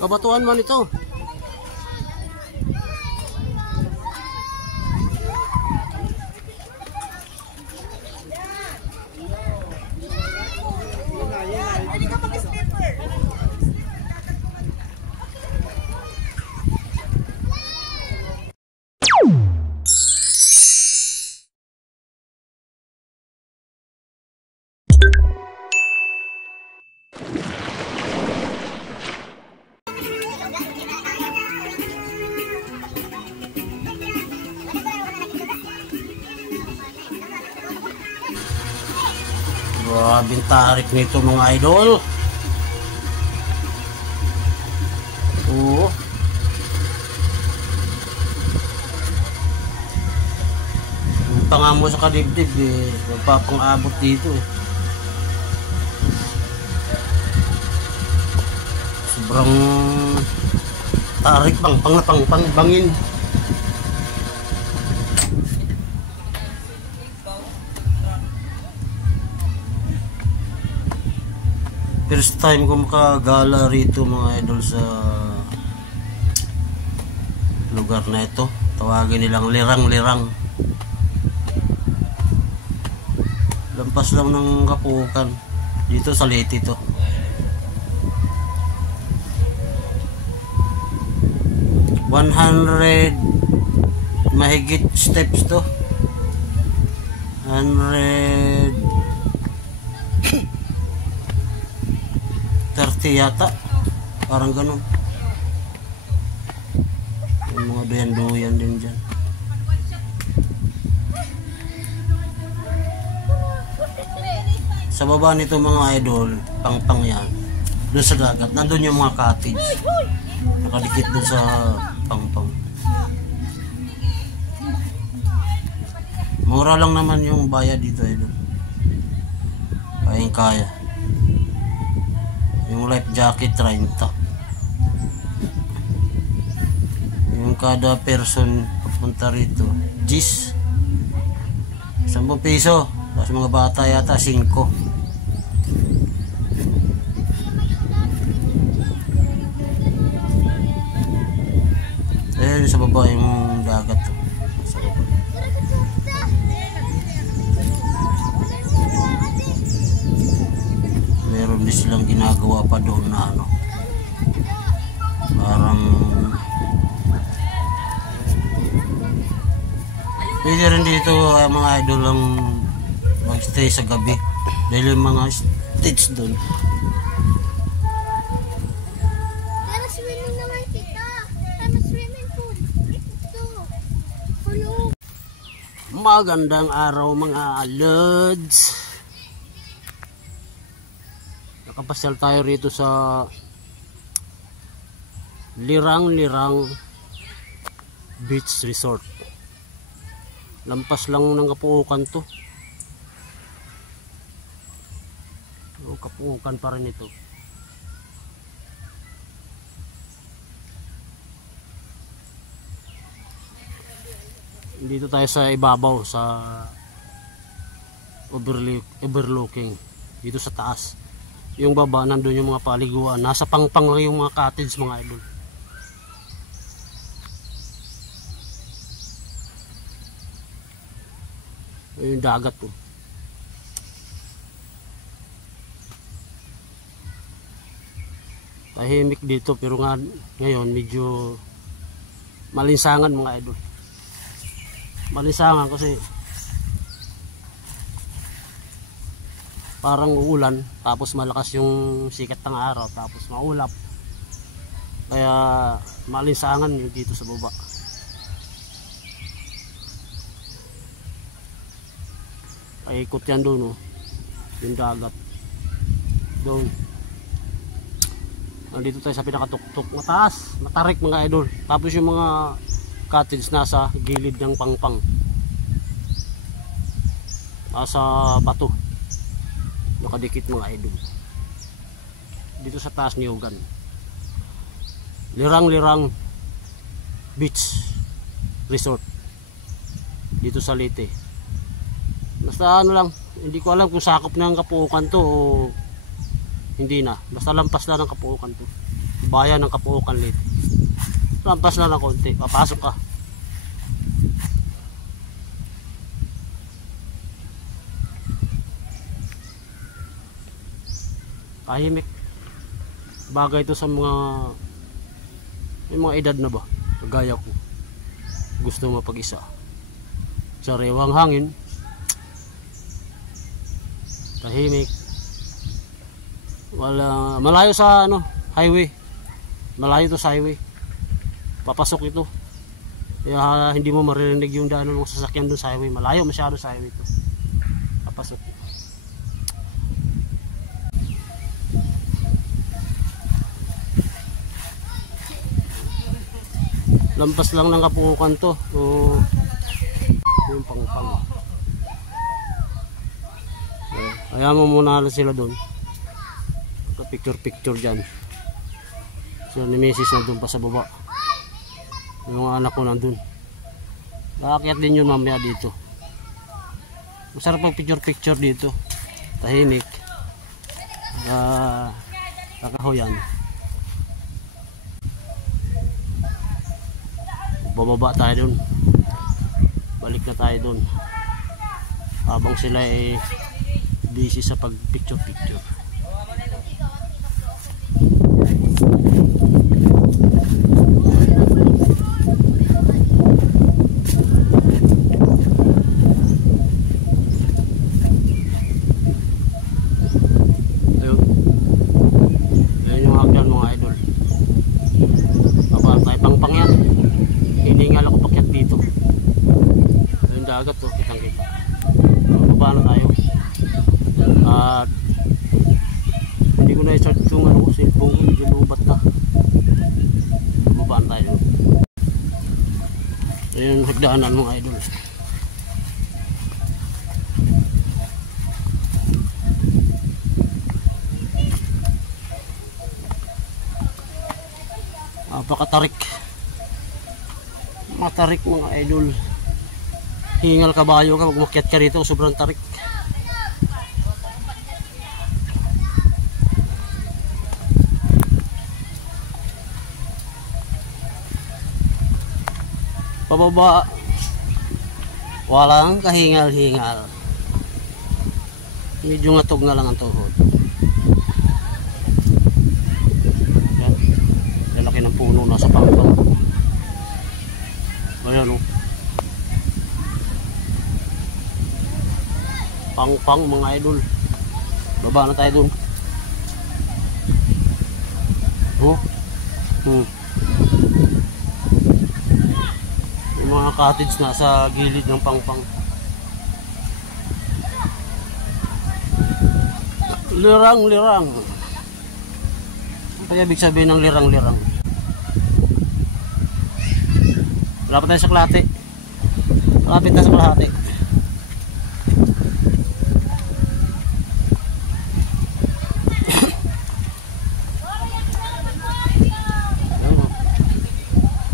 Kabatuan man ito. Grabing tarik nito mga idol. Yung pangamo sa kadibdib eh, magpapang-abot dito eh. Sobrang tarik pang bangin. First time ko makagala rito mga idol sa lugar na ito. Tawagin nilang lirang-lirang. Lampas lang ng Kapukan. Dito sa Leyte to. Mahigit steps to. 130 yata, parang ganun. Yung mga duyan-duyan din dyan. Sa baba nito mga idol, pang yan, doon sa dagat, nandun yung mga cottage nakadikit doon sa pang. Mura lang naman yung bayad dito idol, kaya. Yung life jacket 30. Yung kada person papunta rito Gis 10 piso. Tapos mga bata yata 5. Ayun sa baba yung dagat to. Meron din silang ginagawa pa doon na ano, parang pwede rin dito mga idol lang magstay sa gabi dahil yung mga stage doon. Magandang araw mga lods. Nakapasyal tayo rito sa Lirang-Lirang Beach Resort. Lampas lang ng Kapukan to. Kapukan pa rin ito. Dito tayo sa ibabaw sa overlooking. Dito sa taas. Yung baba nandun yung mga paliguan. Nasa pangpang lang yung mga cottage mga idol. Ayun yung dagat po. Tahimik dito pero ngayon medyo malinsangan mga idol. Malinsangan kasi parang uulan tapos malakas yung sikat ng araw tapos maulap. Kaya malinsangan yung dito sa baba. Paikot yan doon, oh. Yung dagat. Doon. Nandito tayo sa pinakatuktok. Mataas, matarik mga idol. Tapos yung mga cottage nasa gilid ng pangpang. Nasa bato. Nakadikit mga idol. Dito sa taas Niogan. Lirang-Lirang Beach Resort. Dito sa Leyte. Basta ano lang, hindi ko alam kung sakop na ang Kapuukan to o hindi na. Basta lampas lang ng Kapuukan to. Bayan ng Kapuukan Leyte. Lampas lang ng konti. Papasok ka. Tahimik. Bagay ito sa may mga edad na ba? Kagaya ko. Gusto mapag-isa. Sariwang hangin. Tahimik. Wala, malayo sa highway. Malayo to sa highway. Papasok ito. Kaya hindi mo maririnig yung daanan ng sasakyan doon sa highway. Malayo masyado sa highway to. Papasok. Lampas lang ng Kapuukan to. Yung pangpang. Kaya mo muna sila doon. Picture dyan. So ni Mrs. nandun pa sa baba. Yung anak ko nandun. Nakakyat din yun mamaya dito. Masarap ang picture dito. Tahimik. Kakahoyan. Bababa tayo dun. Balik na tayo dun. Habang sila ay busy sa pag picture. Ayun yung akyan mga idol. Baba tayo pangpang yan. Hindi nga lang pakyat dito. Ayun dagat to, kitang kita. Baba na tayo. At hindi ko na i-start yung cellphone ko, medyo lubat na. Babaan tayo. Ayun hagdaanan mga idol. Napakatarik. Matarik mga idol. Hingal kabayo ka pag umakyat ka rito, sobrang tarik. Pababa, walang kahingal-hingal. Medyo ngatog na lang ang tuhod. Yan. Lalaki ng puno nasa pangpang. Ayan o. Pangpang mga idol. Baba na tayo dun. Oh. Mga cottage na sa gilid ng pangpang. Lirang-lirang. Ano kaya ibig sabihin ng lirang-lirang? Malapit tayo sa Kalahati. Malapit na sa Kalahati.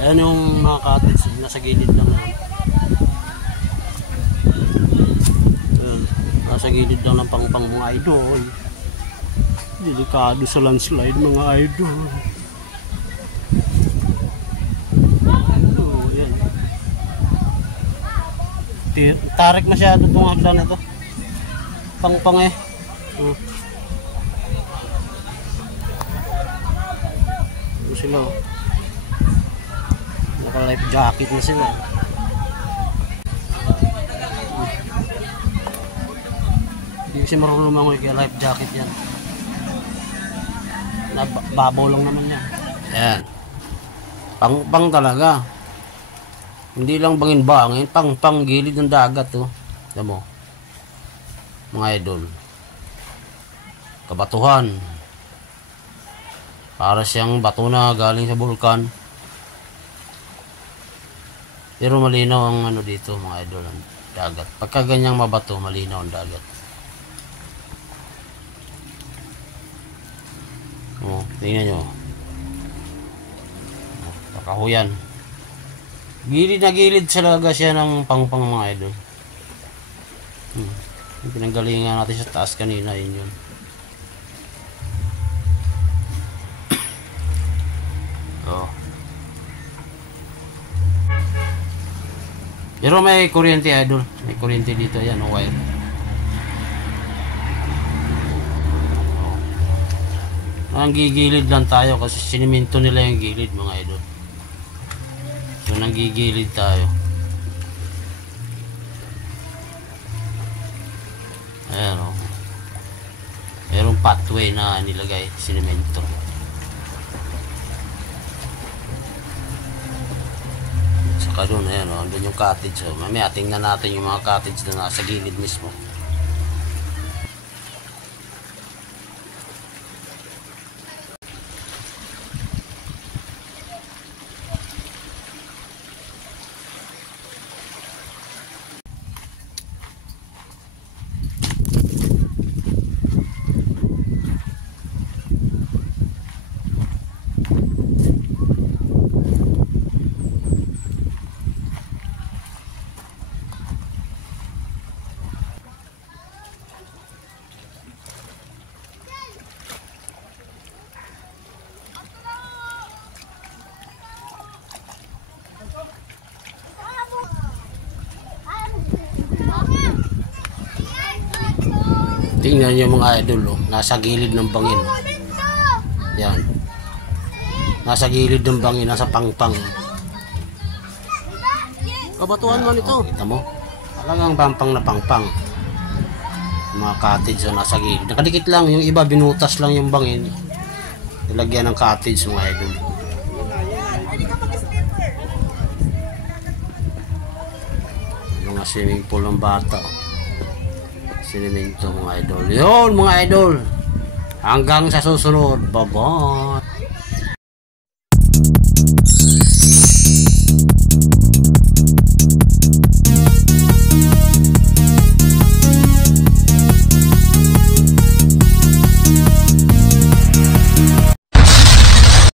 Ayan yung mga cottage nasa gilid lang yan. Nasa gilid lang ng pangpang mga idol. Delikado sa landslide mga idol. Yan. Tarik masyado itong hagdan ito. Pang eh. Ito sila. Naka life jacket na sila. Hindi kasi marunong lumangoy kaya life jacket yan. Babaw lang naman yan. Ayan. Pang talaga. Hindi lang bangin-bangin. Pang gilid ng dagat. Oh. Alam mo. Mga idol. Kabatuhan. Para siyang bato na galing sa bulkan. Pero malinaw ang ano dito mga idol. Ang dagat. Pagka ganyang mabato, malinaw ang dagat. Oh, tingnan nyo. Kakahuyan. Gilid na gilid talaga siya ng pang mga idol. Yung pinanggalingan natin sa taas kanina, yun yun. Oh. Pero may kuryente idol. May kuryente dito. Yan, wire. Ang gigilid lang tayo kasi siniminto nila yung gilid mga idol. So nanggigilid tayo. Ayan o. Merong pathway na nilagay sinimento. Saka doon ayan o. Doon yung cottage o. Mamaya tingnan natin yung mga cottage na nasa gilid mismo. Tingnan nyo mga idol, oh. Nasa gilid ng bangin. Yan. Nasa gilid ng bangin, nasa pangpang. Kabatuhan man ito. Kita mo? Talagang pampang na pangpang. Mga cottage na nasa gilid. Nakadikit lang, yung iba binutas lang yung bangin. Nilagyan ng cottage mga idol. Mga swimming pool ng bata. Sinimento mga idol. Yun mga idol. Hanggang sa susunod. Bye-bye.